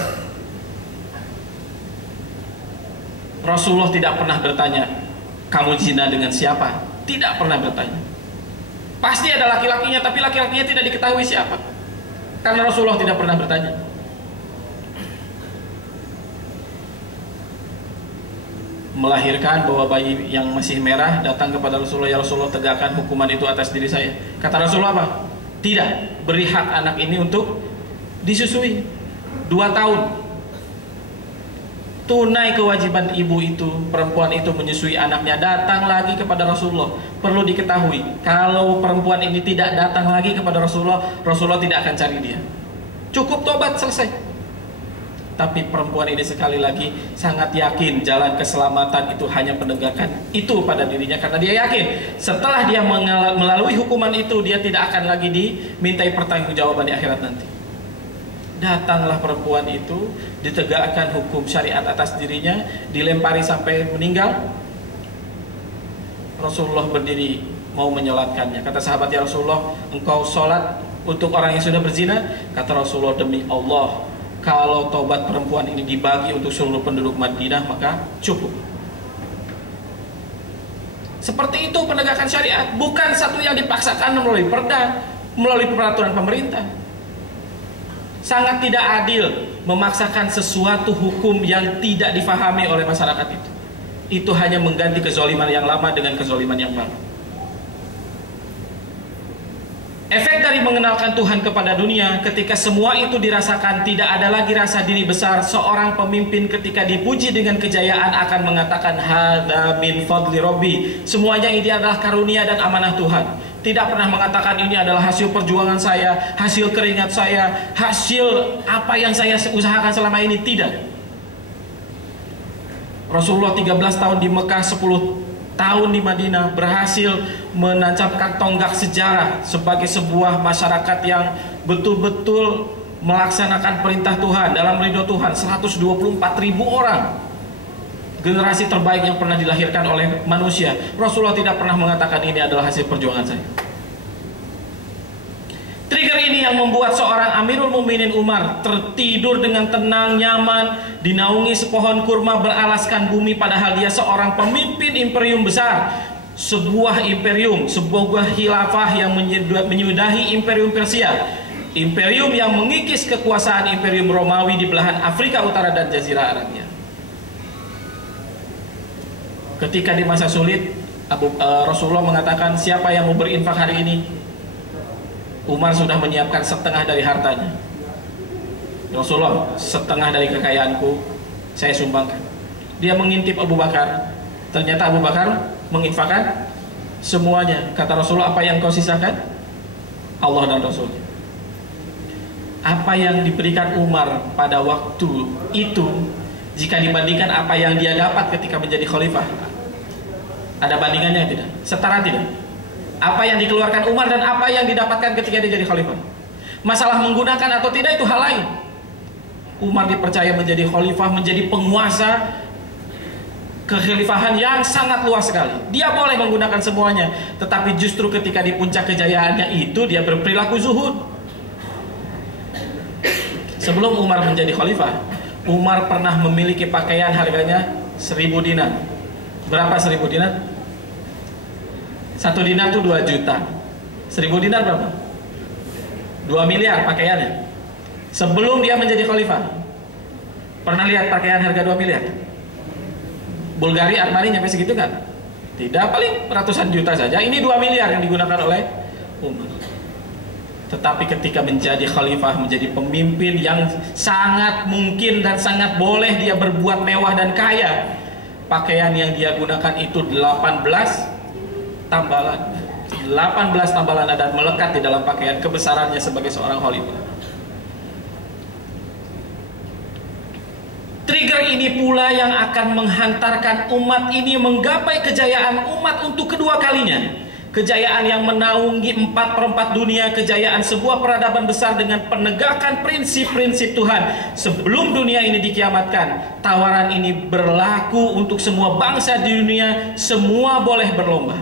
Rasulullah tidak pernah bertanya, "Kamu zina dengan siapa?" Tidak pernah bertanya. Pasti ada laki-lakinya, tapi laki-lakinya tidak diketahui siapa. Karena Rasulullah tidak pernah bertanya. Melahirkan, bawa bayi yang masih merah, datang kepada Rasulullah, "Ya Rasulullah, tegakkan hukuman itu atas diri saya." Kata Rasulullah apa? "Tidak, beri hak anak ini untuk disusui 2 tahun. Tunai kewajiban ibu itu, perempuan itu menyusui anaknya." Datang lagi kepada Rasulullah. Perlu diketahui, kalau perempuan ini tidak datang lagi kepada Rasulullah, Rasulullah tidak akan cari dia. Cukup tobat, selesai. Tapi perempuan ini sekali lagi sangat yakin jalan keselamatan itu hanya penegakan itu pada dirinya. Karena dia yakin setelah dia melalui hukuman itu, dia tidak akan lagi dimintai pertanggungjawaban di akhirat nanti. Datanglah perempuan itu, ditegakkan hukum syariat atas dirinya, dilempari sampai meninggal. Rasulullah berdiri mau menyolatkannya. Kata sahabat, "Ya Rasulullah, engkau sholat untuk orang yang sudah berzina?" Kata Rasulullah, "Demi Allah, kalau taubat perempuan ini dibagi untuk seluruh penduduk Madinah, maka cukup." Seperti itu penegakan syariat, bukan satu yang dipaksakan melalui perda, melalui peraturan pemerintah. Sangat tidak adil memaksakan sesuatu hukum yang tidak difahami oleh masyarakat itu. Itu hanya mengganti kezaliman yang lama dengan kezaliman yang baru. Efek dari mengenalkan Tuhan kepada dunia, ketika semua itu dirasakan, tidak ada lagi rasa diri besar. Seorang pemimpin ketika dipuji dengan kejayaan akan mengatakan, "Hada min fadli Rabbi." Semuanya ini adalah karunia dan amanah Tuhan. Tidak pernah mengatakan ini adalah hasil perjuangan saya, hasil keringat saya, hasil apa yang saya usahakan selama ini. Tidak. Rasulullah 13 tahun di Mekah, 10 tahun di Madinah, berhasil menancapkan tonggak sejarah sebagai sebuah masyarakat yang betul-betul melaksanakan perintah Tuhan dalam ridho Tuhan. 124.000 orang, generasi terbaik yang pernah dilahirkan oleh manusia. Rasulullah tidak pernah mengatakan ini adalah hasil perjuangan saya. Trigger ini yang membuat seorang Amirul Mukminin Umar tertidur dengan tenang, nyaman, dinaungi sepohon kurma beralaskan bumi, padahal dia seorang pemimpin imperium besar. Sebuah imperium, sebuah khilafah yang menyudahi imperium Persia, imperium yang mengikis kekuasaan imperium Romawi di belahan Afrika Utara dan Jazirah Arabia. Ketika di masa sulit, Rasulullah mengatakan, "Siapa yang mau berinfak hari ini?" Umar sudah menyiapkan setengah dari hartanya. "Rasulullah, setengah dari kekayaanku saya sumbangkan." Dia mengintip Abu Bakar. Ternyata Abu Bakar menginfakkan semuanya. Kata Rasulullah, apa yang kau sisakan? Allah dan Rasulnya. Apa yang diberikan Umar pada waktu itu, jika dibandingkan apa yang dia dapat ketika menjadi khalifah, ada bandingannya tidak? Setara tidak? Apa yang dikeluarkan Umar dan apa yang didapatkan ketika dia jadi khalifah. Masalah menggunakan atau tidak itu hal lain. Umar dipercaya menjadi khalifah, menjadi penguasa kekhalifahan yang sangat luas sekali. Dia boleh menggunakan semuanya, tetapi justru ketika di puncak kejayaannya itu dia berperilaku zuhud. Sebelum Umar menjadi khalifah, Umar pernah memiliki pakaian harganya 1000 dinar. Berapa 1000 dinar? 1 dinar itu 2 juta. 1000 dinar berapa? 2 miliar pakaiannya. Sebelum dia menjadi khalifah, pernah lihat pakaian harga 2 miliar? Bulgari, Armani nyampe segitu kan? Tidak, paling ratusan juta saja. Ini 2 miliar yang digunakan oleh Umar. Tetapi ketika menjadi khalifah, menjadi pemimpin yang sangat mungkin dan sangat boleh dia berbuat mewah dan kaya, pakaian yang dia gunakan itu 18 tambalan. 18 tambalan adat melekat di dalam pakaian kebesarannya sebagai seorang khalifah. Trigger ini pula yang akan menghantarkan umat ini menggapai kejayaan umat untuk kedua kalinya. Kejayaan yang menaungi 4/4 dunia, kejayaan sebuah peradaban besar dengan penegakan prinsip-prinsip Tuhan. Sebelum dunia ini dikiamatkan, tawaran ini berlaku untuk semua bangsa di dunia, semua boleh berlomba.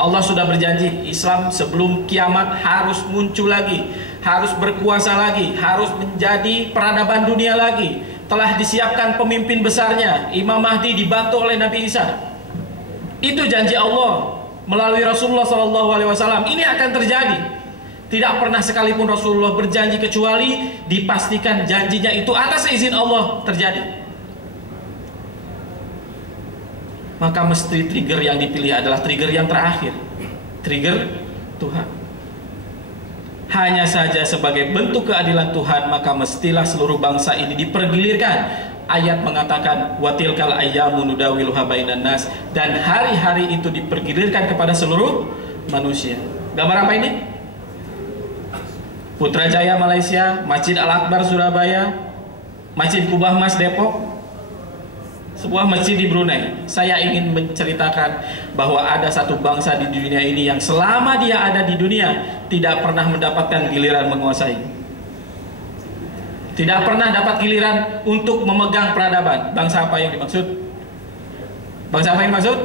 Allah sudah berjanji, Islam sebelum kiamat harus muncul lagi, harus berkuasa lagi, harus menjadi peradaban dunia lagi. Telah disiapkan pemimpin besarnya, Imam Mahdi dibantu oleh Nabi Isa. Itu janji Allah melalui Rasulullah SAW. Ini akan terjadi. Tidak pernah sekalipun Rasulullah berjanji kecuali dipastikan janjinya itu atas izin Allah terjadi. Maka mesti trigger yang dipilih adalah trigger yang terakhir, trigger Tuhan. Hanya saja sebagai bentuk keadilan Tuhan, maka mestilah seluruh bangsa ini dipergilirkan. Ayat mengatakan watilkal ayyamu nudawiluha bainan nas, dan hari-hari itu dipergilirkan kepada seluruh manusia. Gambar apa ini? Putrajaya Malaysia, Masjid Al-Akbar Surabaya, Masjid Kubah Mas Depok, sebuah masjid di Brunei. Saya ingin menceritakan bahwa ada satu bangsa di dunia ini yang selama dia ada di dunia tidak pernah mendapatkan giliran menguasai. Tidak pernah dapat giliran untuk memegang peradaban. Bangsa apa yang dimaksud? Bangsa apa yang dimaksud?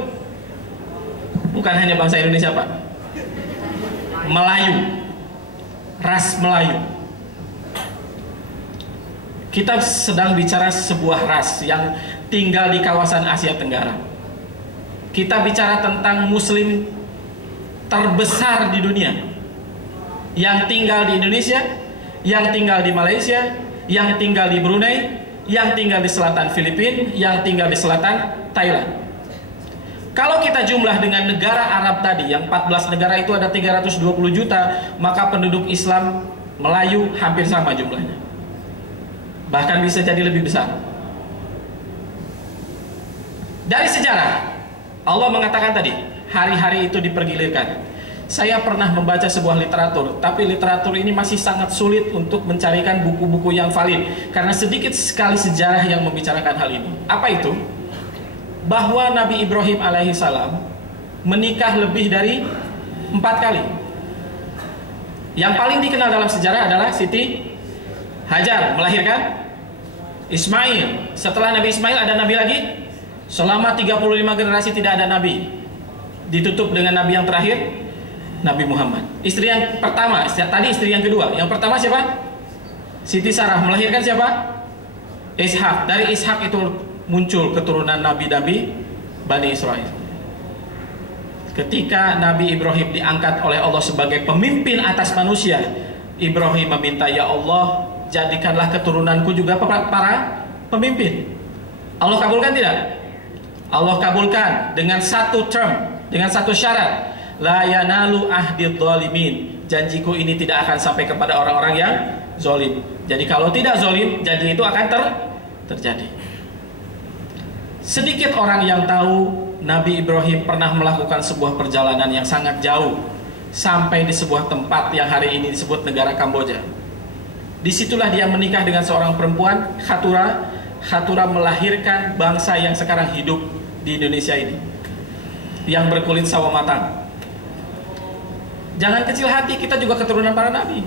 Bukan hanya bangsa Indonesia, Pak. Melayu. Ras Melayu. Kita sedang bicara sebuah ras yang tinggal di kawasan Asia Tenggara. Kita bicara tentang Muslim terbesar di dunia, yang tinggal di Indonesia, yang tinggal di Malaysia, yang tinggal di Brunei, yang tinggal di selatan Filipina, yang tinggal di selatan Thailand. Kalau kita jumlah dengan negara Arab tadi, yang 14 negara itu ada 320 juta, maka penduduk Islam Melayu hampir sama jumlahnya. Bahkan bisa jadi lebih besar. Dari sejarah, Allah mengatakan tadi, hari-hari itu dipergilirkan. Saya pernah membaca sebuah literatur, tapi literatur ini masih sangat sulit untuk mencarikan buku-buku yang valid, karena sedikit sekali sejarah yang membicarakan hal ini. Apa itu? Bahwa Nabi Ibrahim alaihissalam menikah lebih dari 4 kali. Yang paling dikenal dalam sejarah adalah Siti Hajar melahirkan Ismail. Setelah Nabi Ismail ada Nabi lagi. Selama 35 generasi tidak ada Nabi. Ditutup dengan Nabi yang terakhir, Nabi Muhammad. Istri yang pertama, tadi istri yang kedua. Yang pertama siapa? Siti Sarah melahirkan siapa? Ishak. Dari Ishak itu muncul keturunan Nabi-Nabi Bani Israel. Ketika Nabi Ibrahim diangkat oleh Allah sebagai pemimpin atas manusia, Ibrahim meminta, ya Allah, jadikanlah keturunanku juga para pemimpin. Allah kabulkan tidak? Allah kabulkan dengan satu term, dengan satu syarat. La yanalu ahdid zalimin. Janjiku ini tidak akan sampai kepada orang-orang yang zalim. Jadi kalau tidak zalim, janji itu akan terjadi. Sedikit orang yang tahu Nabi Ibrahim pernah melakukan sebuah perjalanan yang sangat jauh sampai di sebuah tempat yang hari ini disebut negara Kamboja. Disitulah dia menikah dengan seorang perempuan, Khatura. Khatura melahirkan bangsa yang sekarang hidup di Indonesia ini, yang berkulit sawo matang. Jangan kecil hati, kita juga keturunan para nabi.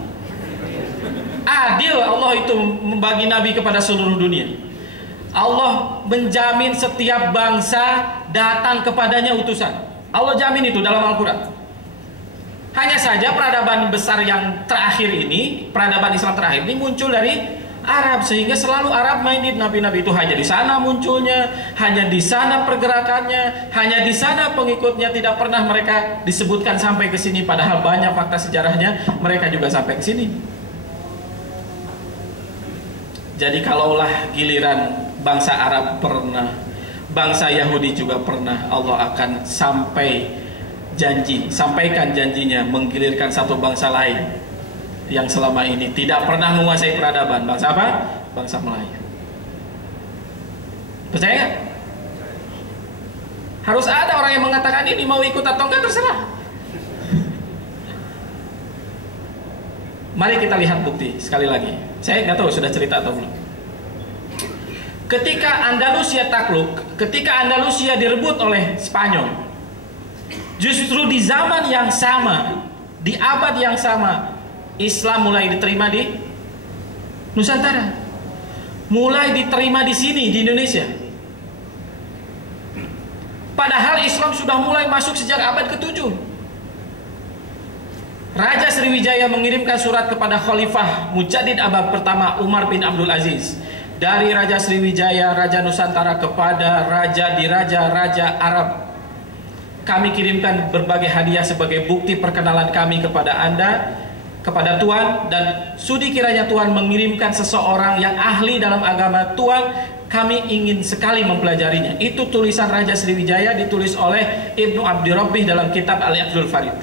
Adil Allah itu membagi nabi kepada seluruh dunia. Allah menjamin setiap bangsa datang kepadanya utusan. Allah jamin itu dalam Al-Quran. Hanya saja peradaban besar yang terakhir ini, peradaban Islam terakhir ini muncul dari Arab, sehingga selalu Arab minded. Nabi-nabi itu hanya di sana munculnya, hanya di sana pergerakannya, hanya di sana pengikutnya. Tidak pernah mereka disebutkan sampai ke sini, padahal banyak fakta sejarahnya mereka juga sampai ke sini. Jadi kalaulah giliran bangsa Arab pernah, bangsa Yahudi juga pernah, Allah akan sampaikan janjinya menggilirkan satu bangsa lain yang selama ini tidak pernah menguasai peradaban. Bangsa apa? Bangsa Melayu. Percaya nggak? Harus ada orang yang mengatakan ini, mau ikut atau enggak terserah. Mari kita lihat bukti sekali lagi. Saya nggak tahu sudah cerita atau belum. Ketika Andalusia takluk, ketika Andalusia direbut oleh Spanyol, justru di zaman yang sama, di abad yang sama, Islam mulai diterima di Nusantara, mulai diterima di sini di Indonesia. Padahal Islam sudah mulai masuk sejak abad ke-7. Raja Sriwijaya mengirimkan surat kepada Khalifah Mujadid abad pertama Umar bin Abdul Aziz. Dari Raja Sriwijaya, Raja Nusantara kepada Raja Diraja, Raja Arab. Kami kirimkan berbagai hadiah sebagai bukti perkenalan kami kepada Anda, kepada Tuhan, dan sudi kiranya Tuhan mengirimkan seseorang yang ahli dalam agama Tuhan. Kami ingin sekali mempelajarinya. Itu tulisan Raja Sriwijaya, ditulis oleh Ibnu Abdi Rabbih dalam kitab Al-Iqdul Farid.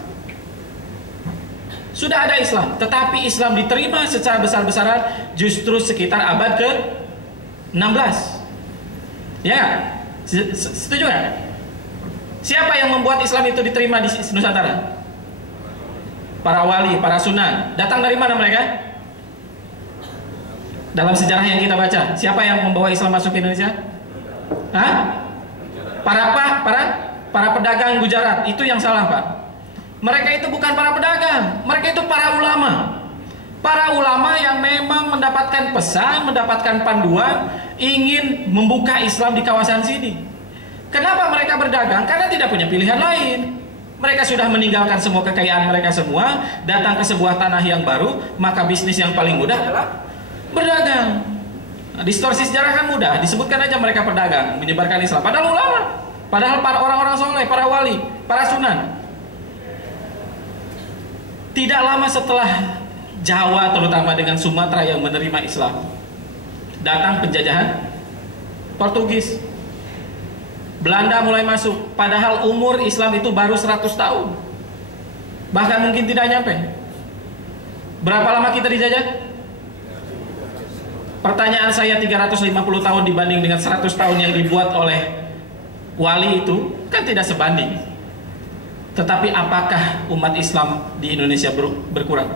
Sudah ada Islam, tetapi Islam diterima secara besar-besaran justru sekitar abad ke-16. Ya, setuju nggak? Siapa yang membuat Islam itu diterima di Nusantara? Para wali, para sunan. Datang dari mana mereka? Dalam sejarah yang kita baca, siapa yang membawa Islam masuk ke Indonesia? Hah? Para pedagang Gujarat. Itu yang salah, Pak. Mereka itu bukan para pedagang, mereka itu para ulama. Para ulama yang memang mendapatkan pesan, mendapatkan panduan, ingin membuka Islam di kawasan sini. Kenapa mereka berdagang? Karena tidak punya pilihan lain. Mereka sudah meninggalkan semua kekayaan mereka semua, datang ke sebuah tanah yang baru, maka bisnis yang paling mudah adalah berdagang. Nah, distorsi sejarah kan mudah, disebutkan aja mereka pedagang, menyebarkan Islam. Padahal ulama, padahal para orang-orang soleh, para wali, para sunan. Tidak lama setelah Jawa, terutama dengan Sumatera yang menerima Islam, datang penjajahan Portugis. Belanda mulai masuk, padahal umur Islam itu baru 100 tahun. Bahkan mungkin tidak nyampe. Berapa lama kita dijajah? Pertanyaan saya, 350 tahun dibanding dengan 100 tahun yang dibuat oleh wali itu kan tidak sebanding. Tetapi apakah umat Islam di Indonesia berkurang?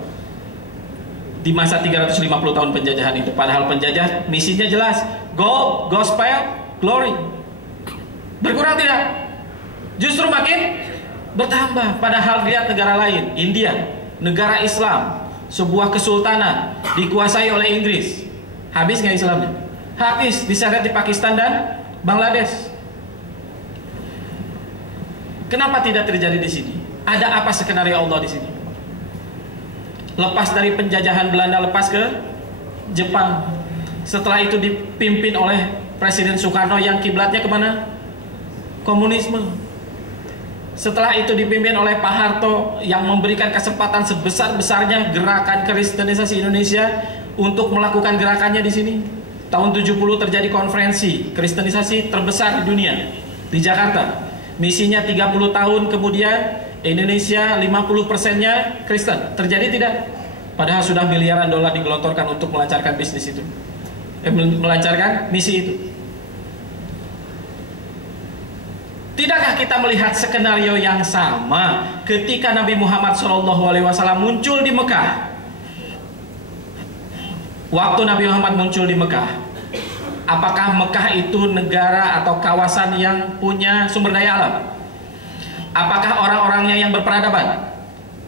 Di masa 350 tahun penjajahan itu, padahal penjajah misinya jelas, gold, gospel, glory. Berkurang tidak? Justru makin bertambah. Padahal lihat negara lain, India, negara Islam, sebuah kesultanan dikuasai oleh Inggris. Habis nggak Islamnya? Habis, diseret di Pakistan dan Bangladesh. Kenapa tidak terjadi di sini? Ada apa skenario Allah di sini? Lepas dari penjajahan Belanda, lepas ke Jepang. Setelah itu dipimpin oleh Presiden Soekarno yang kiblatnya kemana? Komunisme. Setelah itu dipimpin oleh Pak Harto yang memberikan kesempatan sebesar-besarnya gerakan kristenisasi Indonesia untuk melakukan gerakannya di sini. Tahun 70 terjadi konferensi kristenisasi terbesar di dunia di Jakarta. Misinya 30 tahun kemudian Indonesia 50%-nya Kristen. Terjadi tidak? Padahal sudah miliaran dolar digelontorkan untuk melancarkan bisnis itu, melancarkan misi itu. Tidakkah kita melihat skenario yang sama ketika Nabi Muhammad SAW muncul di Mekah? Waktu Nabi Muhammad muncul di Mekah, apakah Mekah itu negara atau kawasan yang punya sumber daya alam? Apakah orang-orangnya yang berperadaban?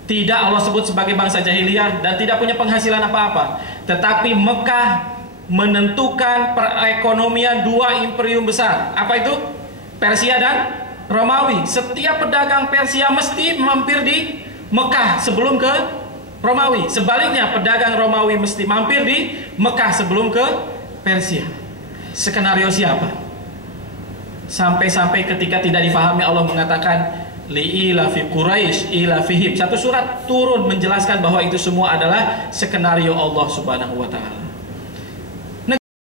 Tidak, Allah sebut sebagai bangsa jahiliyah dan tidak punya penghasilan apa-apa. Tetapi Mekah menentukan perekonomian dua imperium besar. Apa itu? Persia dan Romawi. Setiap pedagang Persia mesti mampir di Mekah sebelum ke Romawi. Sebaliknya, pedagang Romawi mesti mampir di Mekah sebelum ke Persia. Skenario siapa? Sampai-sampai ketika tidak difahami, Allah mengatakan li'ila fi Quraisy ila fihim. Satu surat turun menjelaskan bahwa itu semua adalah skenario Allah Subhanahu wa taala.